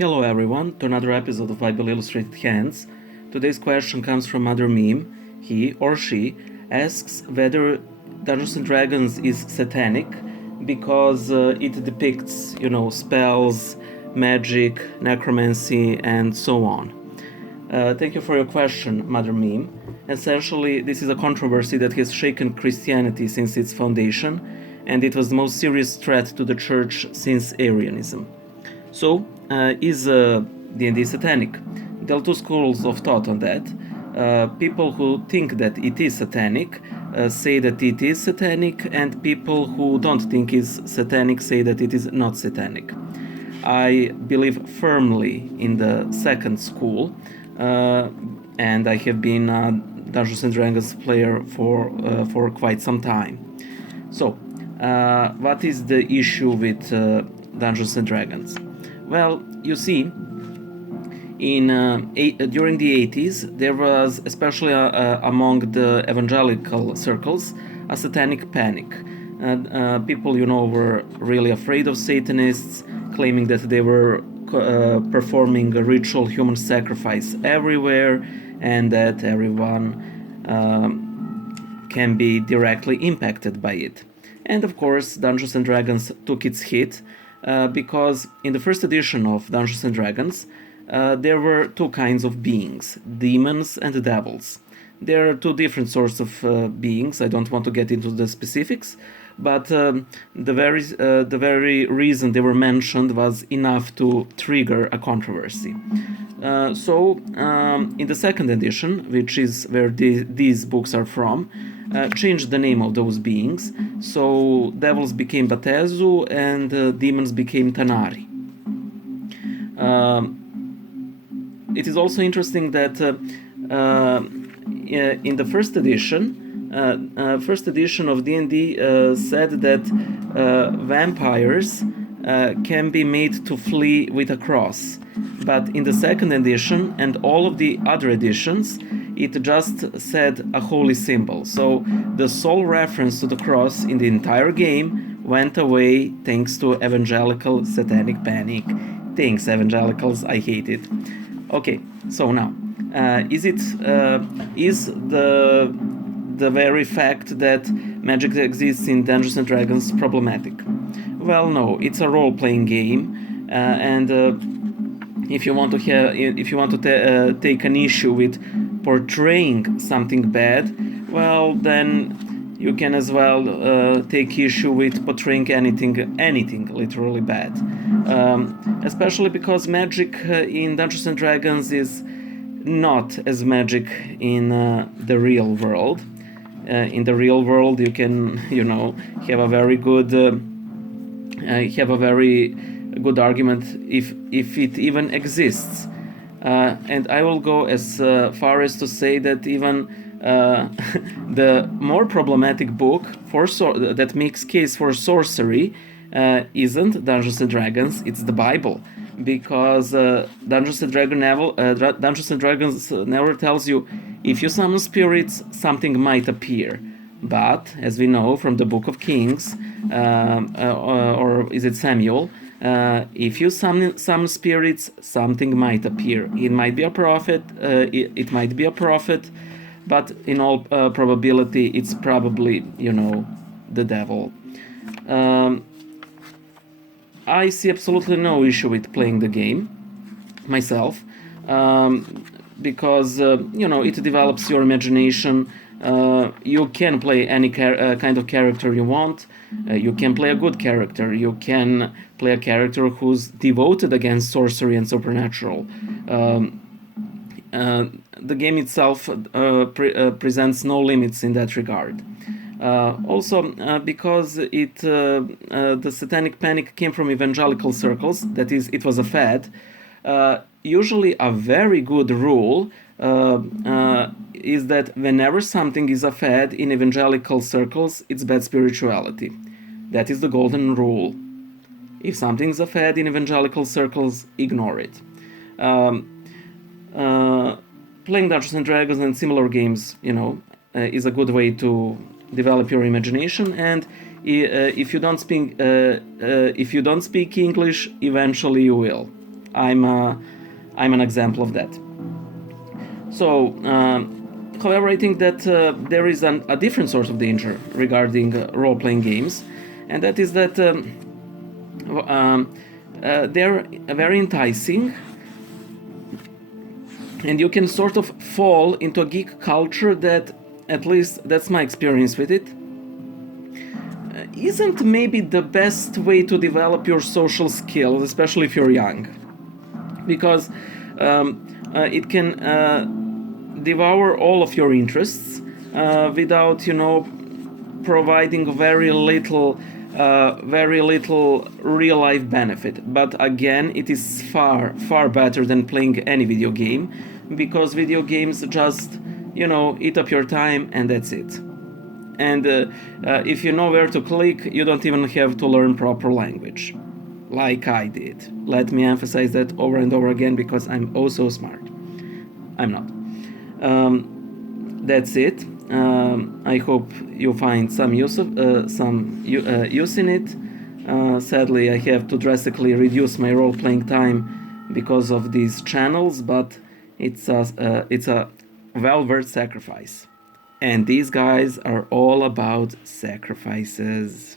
Hello everyone, to another episode of Bible Illustrated Hands. Today's question comes from Mother Meme. He or she asks whether Dungeons and Dragons is satanic because it depicts, spells, magic, necromancy, and so on. Thank you for your question, Mother Meme. Essentially, this is a controversy that has shaken Christianity since its foundation, and it was the most serious threat to the Church since Arianism. So, is D&D Satanic? There are two schools of thought on that. People who think that it is satanic say that it is satanic, and people who don't think it's satanic say that it is not satanic. I believe firmly in the second school, and I have been a Dungeons and Dragons player for quite some time. So, what is the issue with Dungeons and Dragons? Well, you see, during the 80s, there was, especially among the evangelical circles, a satanic panic. People, were really afraid of Satanists, claiming that they were performing a ritual human sacrifice everywhere, and that everyone can be directly impacted by it. And of course, Dungeons and Dragons took its hit, because in the first edition of Dungeons and Dragons, there were two kinds of beings, demons and devils. There are two different sorts of beings. I don't want to get into the specifics, but the very reason they were mentioned was enough to trigger a controversy. So, in the second edition, which is where these books are from, changed the name of those beings. So devils became Batezu and demons became Tanari. It is also interesting that in the first edition of D&D said that vampires can be made to flee with a cross. But in the second edition and all of the other editions, it just said a holy symbol. So the sole reference to the cross in the entire game went away thanks to evangelical satanic panic. Thanks, evangelicals, I hate it. Okay, so now, is the very fact that magic exists in Dungeons and Dragons problematic? Well, no, it's a role-playing game, and if you want to take an issue with portraying something bad, well, then you can as well take issue with portraying anything literally bad. Especially because magic in Dungeons and Dragons is not as magic in the real world. In the real world, you can, have a very good argument if it even exists. And I will go as far as to say that even the more problematic book that makes case for sorcery isn't Dungeons and Dragons, it's the Bible. Because Dungeons and Dragons never tells you if you summon spirits, something might appear. But, as we know from the Book of Kings, or is it Samuel, if you summon spirits, something might appear. It might be a prophet, it might be a prophet, but in all probability, it's probably, the devil. I see absolutely no issue with playing the game myself, because, it develops your imagination. You can play any kind of character you want. You can play a good character. You can play a character who's devoted against sorcery and supernatural. The game itself presents no limits in that regard. Also, because the satanic panic came from evangelical circles, that is, it was a fad, usually a very good rule is that whenever something is a fad in evangelical circles, it's bad spirituality. That is the golden rule. If something's a fad in evangelical circles, ignore it. Playing Dungeons and Dragons and similar games, is a good way to develop your imagination, and if you don't speak English, eventually you will. I'm an example of that. So, however, I think that there is a different source of danger regarding role-playing games, and that is that they're very enticing, and you can sort of fall into a geek culture that, at least that's my experience with it, isn't maybe the best way to develop your social skills, especially if you're young, because it can devour all of your interests without, providing very little real life benefit. But again, it is far better than playing any video game, because video games just eat up your time and that's it. And if you know where to click, you don't even have to learn proper language, like I did. Let me emphasize that over and over again, because I'm oh so smart. I'm not. That's it. I hope you find some use in it. Sadly, I have to drastically reduce my role-playing time because of these channels, but it's a well worth sacrifice. And these guys are all about sacrifices.